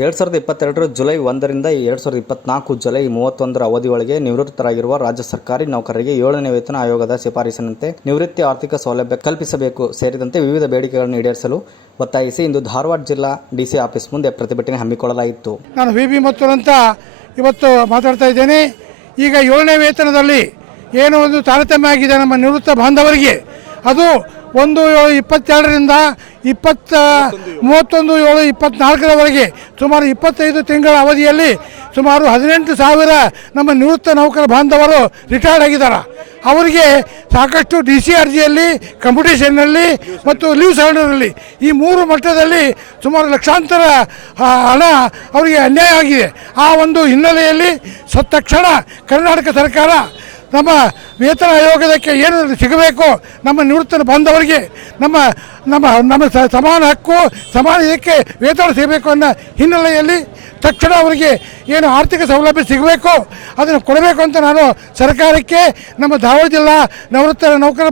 2022 July 1ರಿಂದ 2024 July 31 ಅವಧಿಯೊಳಗೆ ನಿವೃತ್ತರಾಗಿರುವ ರಾಜ್ಯ ಸರ್ಕಾರಿ ನೌಕರರಿಗೆ 7ನೇ ವೇತನ ಆಯೋಗದ ಶಿಫಾರಸಿನಂತೆ ನಿವೃತ್ತಿ ಆರ್ಥಿಕ ಸೌಲಭ್ಯ ಕಲ್ಪಿಸಬೇಕು ಸೇರಿದಂತೆ ವಿವಿಧ ಬೇಡಿಕೆಗಳನ್ನು ಈಡೇರಿಸಲು ಒತ್ತಾಯಿಸಿ ಇಂದು ಧಾರವಾಡ ಜಿಲ್ಲಾ ಡಿಸಿ ಆಫೀಸ್ ಮುಂದೆ ಪ್ರತಿಭಟನೆ ಹಮ್ಮಿಕೊಳ್ಳಲಾಯಿತು. ನಾನು ವಿ ಮತ್ತೂರ್ ಅಂತ ಇವತ್ತು ಮಾತಾಡ್ತಾ ಇದ್ದೇನೆ. ಈಗ 7ನೇ ವೇತನದಲ್ಲಿ ಏನು ಒಂದು ತಾರತಮ್ಯ ಆಗಿದೆ ನಮ್ಮ ನಿವೃತ್ತ ಬಾಂಧವರಿಗೆ, ಅದು 1/7/22ರಿಂದ 31/7/24 ಸುಮಾರು 25 ತಿಂಗಳ ಅವಧಿಯಲ್ಲಿ ಸುಮಾರು 18,000 ನಮ್ಮ ನಿವೃತ್ತ ನೌಕರ ಬಾಂಧವರು ರಿಟೈರ್ಡ್ ಆಗಿದ್ದಾರೆ. ಅವರಿಗೆ ಸಾಕಷ್ಟು ಡಿಸಿ ಅರ್ಜಿಯಲ್ಲಿ, ಕಂಪ್ಯೂಟೇಷನ್ನಲ್ಲಿ ಮತ್ತು ಲೀವ್ ಸರೆಂಡರಲ್ಲಿ ಈ 3 ಮಟ್ಟದಲ್ಲಿ ಸುಮಾರು ಲಕ್ಷಾಂತರ ಹಣ ಅವರಿಗೆ ಅನ್ಯಾಯ ಆಗಿದೆ. ಆ ಒಂದು ಹಿನ್ನೆಲೆಯಲ್ಲಿ ತಕ್ಷಣ ಕರ್ನಾಟಕ ಸರ್ಕಾರ ನಮ್ಮ ವೇತನ ಆಯೋಗದಕ್ಕೆ ಏನು ಸಿಗಬೇಕು, ನಮ್ಮ ನಿವೃತ್ತ ಬಾಂಧವರಿಗೆ ನಮ್ಮ ನಮ್ಮ ನಮ್ಮ ಸಮಾನ ಹಕ್ಕು, ಸಮಾನ ಇದಕ್ಕೆ ವೇತನ ಸಿಗಬೇಕು ಅನ್ನೋ ಹಿನ್ನೆಲೆಯಲ್ಲಿ ತಕ್ಷಣ ಅವರಿಗೆ ಏನು ಆರ್ಥಿಕ ಸೌಲಭ್ಯ ಸಿಗಬೇಕು ಅದನ್ನು ಕೊಡಬೇಕು ಅಂತ ನಾನು ಸರ್ಕಾರಕ್ಕೆ, ನಮ್ಮ ಧಾರವಾಡ ಜಿಲ್ಲಾ ನಿವೃತ್ತ ನೌಕರ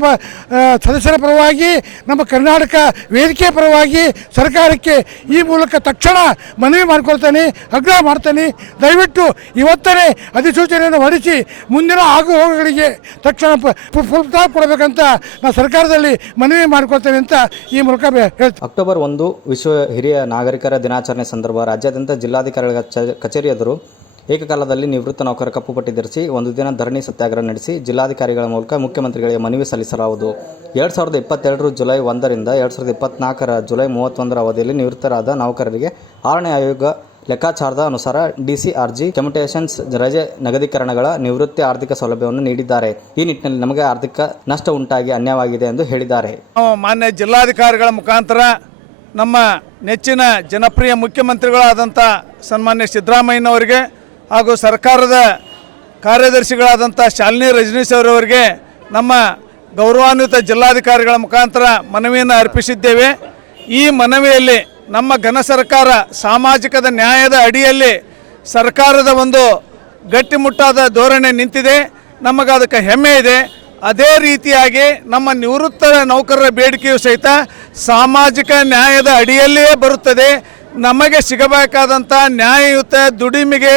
ಸದಸ್ಯರ ಪರವಾಗಿ, ನಮ್ಮ ಕರ್ನಾಟಕ ವೇದಿಕೆ ಪರವಾಗಿ ಸರ್ಕಾರಕ್ಕೆ ಈ ಮೂಲಕ ತಕ್ಷಣ ಮನವಿ ಮಾಡಿಕೊಳ್ತೇನೆ, ಆಗ್ರಹ ಮಾಡ್ತೇನೆ. ದಯವಿಟ್ಟು ಇವತ್ತನೇ ಅಧಿಸೂಚನೆಯನ್ನು ಹೊರಡಿಸಿ ಮುಂದಿನ ಆಗುಹೋಗುಗಳಿಗೆ ತಕ್ಷಣ ಫುಲ್ ಸ್ಟಾಪ್ ಕೊಡಬೇಕಂತ ನಾನು ಸರ್ಕಾರದಲ್ಲಿ ಮನವಿ ಮಾಡಿಕೊಳ್ತೇನೆ ಅಂತ ಈ ಮೂಲಕ ಹೇಳ್ತೀನಿ. ಅಕ್ಟೋಬರ್ 1 ವಿಶ್ವ ಹಿರಿಯ ನಾಗರಿಕರ ದಿನಾಚರಣೆ ಸಂದರ್ಭ ರಾಜ್ಯಾದ್ಯಂತ ಜಿಲ್ಲಾಧಿಕಾರಿಗಳ ಕಚೇರಿ ಎದುರು ಏಕಕಾಲದಲ್ಲಿ ನಿವೃತ್ತ ನೌಕರ ಕಪ್ಪು ಪಟ್ಟಿ ಧರಿಸಿ ಒಂದು ದಿನ ಧರಣಿ ಸತ್ಯಾಗ್ರಹ ನಡೆಸಿ ಜಿಲ್ಲಾಧಿಕಾರಿಗಳ ಮೂಲಕ ಮುಖ್ಯಮಂತ್ರಿಗಳಿಗೆ ಮನವಿ ಸಲ್ಲಿಸಲಾಗುವುದು. 2022 ಜುಲೈ 1ರಿಂದ 2024 ಜುಲೈ 31 ಅವಧಿಯಲ್ಲಿ ನಿವೃತ್ತರಾದ ನೌಕರರಿಗೆ 6ನೇ ಆಯೋಗ ಲೆಕ್ಕಾಚಾರದ ಅನುಸಾರ ಡಿಸಿಆರ್ಜಿ ಕಮ್ಯುಟೇಷನ್ಸ್ ರಜೆ ನಿಗದೀಕರಣಗಳ ನಿವೃತ್ತಿ ಆರ್ಥಿಕ ಸೌಲಭ್ಯವನ್ನು ನೀಡಿದ್ದಾರೆ. ಈ ನಿಟ್ಟಿನಲ್ಲಿ ನಮಗೆ ಆರ್ಥಿಕ ನಷ್ಟ ಉಂಟಾಗಿ ಅನ್ಯಾಯವಾಗಿದೆ ಎಂದು ಹೇಳಿದ್ದಾರೆ. ಮಾನ್ಯ ಜಿಲ್ಲಾಧಿಕಾರಿಗಳ ಮುಖಾಂತರ ನಮ್ಮ ನೆಚ್ಚಿನ ಜನಪ್ರಿಯ ಮುಖ್ಯಮಂತ್ರಿಗಳಾದಂಥ ಸನ್ಮಾನ್ಯ ಸಿದ್ದರಾಮಯ್ಯನವರಿಗೆ ಹಾಗೂ ಸರ್ಕಾರದ ಕಾರ್ಯದರ್ಶಿಗಳಾದಂಥ ಶಾಲಿನಿ ರಜನೀಶ್ ಅವರವರಿಗೆ ನಮ್ಮ ಗೌರವಾನ್ವಿತ ಜಿಲ್ಲಾಧಿಕಾರಿಗಳ ಮುಖಾಂತರ ಮನವಿಯನ್ನು ಅರ್ಪಿಸಿದ್ದೇವೆ. ಈ ಮನವಿಯಲ್ಲಿ ನಮ್ಮ ಘನ ಸರ್ಕಾರ ಸಾಮಾಜಿಕದ ನ್ಯಾಯದ ಅಡಿಯಲ್ಲಿ ಸರ್ಕಾರದ ಒಂದು ಗಟ್ಟಿಮುಟ್ಟಾದ ಧೋರಣೆ ನಿಂತಿದೆ. ನಮಗೆ ಅದಕ್ಕೆ ಹೆಮ್ಮೆ ಇದೆ. ಅದೇ ರೀತಿಯಾಗಿ ನಮ್ಮ ನಿವೃತ್ತ ನೌಕರರ ಬೇಡಿಕೆಯು ಸಹಿತ ಸಾಮಾಜಿಕ ನ್ಯಾಯದ ಅಡಿಯಲ್ಲಿಯೇ ಬರುತ್ತದೆ. ನಮಗೆ ಸಿಗಬೇಕಾದಂಥ ನ್ಯಾಯಯುತ ದುಡಿಮೆಗೆ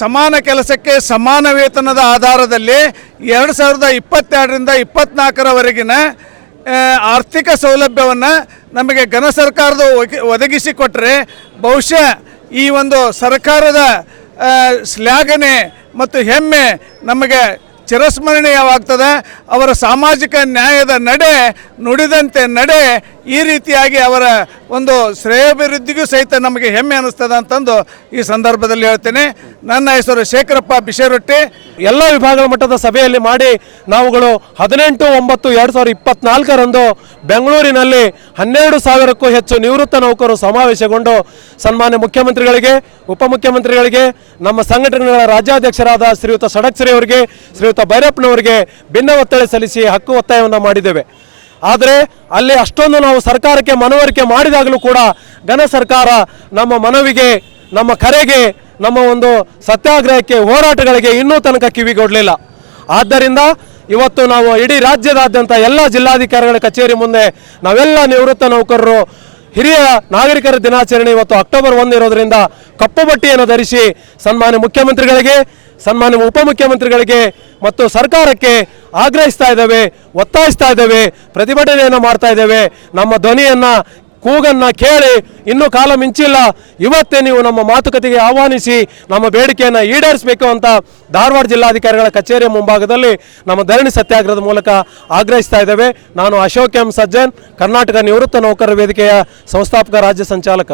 ಸಮಾನ ಕೆಲಸಕ್ಕೆ ಸಮಾನ ವೇತನದ ಆಧಾರದಲ್ಲಿ 2022ರಿಂದ 24ರವರೆಗಿನ ಆರ್ಥಿಕ ಸೌಲಭ್ಯವನ್ನು ನಮಗೆ ಘನ ಸರ್ಕಾರದ ಒದಗಿಸಿಕೊಟ್ಟರೆ ಬಹುಶಃ ಈ ಒಂದು ಸರ್ಕಾರದ ಶ್ಲಾಘನೆ ಮತ್ತು ಹೆಮ್ಮೆ ನಮಗೆ ಚಿರಸ್ಮರಣೀಯವಾಗ್ತದೆ. ಅವರ ಸಾಮಾಜಿಕ ನ್ಯಾಯದ ನಡೆ ನುಡಿದಂತೆ ನಡೆ ಈ ರೀತಿಯಾಗಿ ಅವರ ಒಂದು ಶ್ರೇಯೋಭಿವೃದ್ಧಿಗೂ ಸಹಿತ ನಮಗೆ ಹೆಮ್ಮೆ ಅನ್ನಿಸ್ತದೆ ಅಂತಂದು ಈ ಸಂದರ್ಭದಲ್ಲಿ ಹೇಳ್ತೇನೆ. ನನ್ನ ಹೆಸರು ಶೇಖರಪ್ಪ ಬಿಶೇರೊಟ್ಟಿ. ಎಲ್ಲ ವಿಭಾಗಗಳ ಮಟ್ಟದ ಸಭೆಯಲ್ಲಿ ಮಾಡಿ ನಾವುಗಳು 18/9/2024 ಬೆಂಗಳೂರಿನಲ್ಲಿ 12,000ಕ್ಕೂ ಹೆಚ್ಚು ನಿವೃತ್ತ ನೌಕರರು ಸಮಾವೇಶಗೊಂಡು ಸನ್ಮಾನ್ಯ ಮುಖ್ಯಮಂತ್ರಿಗಳಿಗೆ, ಉಪಮುಖ್ಯಮಂತ್ರಿಗಳಿಗೆ, ನಮ್ಮ ಸಂಘಟನೆಗಳ ರಾಜ್ಯಾಧ್ಯಕ್ಷರಾದ ಶ್ರೀಯುತ ಸಡಕ್ಸರಿ ಅವರಿಗೆ, ಶ್ರೀಯುತ ಭೈರಪ್ಪನವರಿಗೆ ಭಿನ್ನ ಒತ್ತಡ ಸಲ್ಲಿಸಿ ಹಕ್ಕು ಒತ್ತಾಯವನ್ನು ಮಾಡಿದ್ದೇವೆ. ಆದರೆ ಅಲ್ಲಿ ಅಷ್ಟೊಂದು ನಾವು ಸರ್ಕಾರಕ್ಕೆ ಮನವರಿಕೆ ಮಾಡಿದಾಗಲೂ ಕೂಡ ಘನ ಸರ್ಕಾರ ನಮ್ಮ ಮನವಿಗೆ, ನಮ್ಮ ಕರೆಗೆ, ನಮ್ಮ ಒಂದು ಸತ್ಯಾಗ್ರಹಕ್ಕೆ, ಹೋರಾಟಗಳಿಗೆ ಇನ್ನೂ ತನಕ ಕಿವಿಗೊಡಲಿಲ್ಲ. ಆದ್ದರಿಂದ ಇವತ್ತು ನಾವು ಇಡೀ ರಾಜ್ಯದಾದ್ಯಂತ ಎಲ್ಲ ಜಿಲ್ಲಾಧಿಕಾರಿಗಳ ಕಚೇರಿ ಮುಂದೆ ನಾವೆಲ್ಲ ನಿವೃತ್ತ ನೌಕರರು ಹಿರಿಯ ನಾಗರಿಕರ ದಿನಾಚರಣೆ ಇವತ್ತು ಅಕ್ಟೋಬರ್ 1 ಇರೋದ್ರಿಂದ ಕಪ್ಪು ಬಟ್ಟೆಯನ್ನು ಧರಿಸಿ ಸನ್ಮಾನ್ಯ ಮುಖ್ಯಮಂತ್ರಿಗಳಿಗೆ, ಸನ್ಮಾನ್ಯ ಉಪಮುಖ್ಯಮಂತ್ರಿಗಳಿಗೆ ಮತ್ತು ಸರ್ಕಾರಕ್ಕೆ ಆಗ್ರಹಿಸ್ತಾ ಇದ್ದೇವೆ, ಒತ್ತಾಯಿಸ್ತಾ ಇದ್ದೇವೆ, ಪ್ರತಿಭಟನೆಯನ್ನು ಮಾಡ್ತಾ ಇದ್ದೇವೆ. ನಮ್ಮ ಧ್ವನಿಯನ್ನು, ಕೂಗನ್ನು ಕೇಳಿ ಇನ್ನೂ ಕಾಲ ಮಿಂಚಿಲ್ಲ, ಇವತ್ತೇ ನೀವು ನಮ್ಮ ಮಾತುಕತೆಗೆ ಆಹ್ವಾನಿಸಿ ನಮ್ಮ ಬೇಡಿಕೆಯನ್ನು ಈಡೇರಿಸಬೇಕು ಅಂತ ಧಾರವಾಡ ಜಿಲ್ಲಾಧಿಕಾರಿಗಳ ಕಚೇರಿಯ ಮುಂಭಾಗದಲ್ಲಿ ನಮ್ಮ ಧರಣಿ ಸತ್ಯಾಗ್ರಹದ ಮೂಲಕ ಆಗ್ರಹಿಸ್ತಾ ಇದ್ದೇವೆ. ನಾನು ಅಶೋಕ್ ಎಂ ಸಜ್ಜನ್, ಕರ್ನಾಟಕ ನಿವೃತ್ತ ನೌಕರರ ವೇದಿಕೆಯ ಸಂಸ್ಥಾಪಕ ರಾಜ್ಯ ಸಂಚಾಲಕ.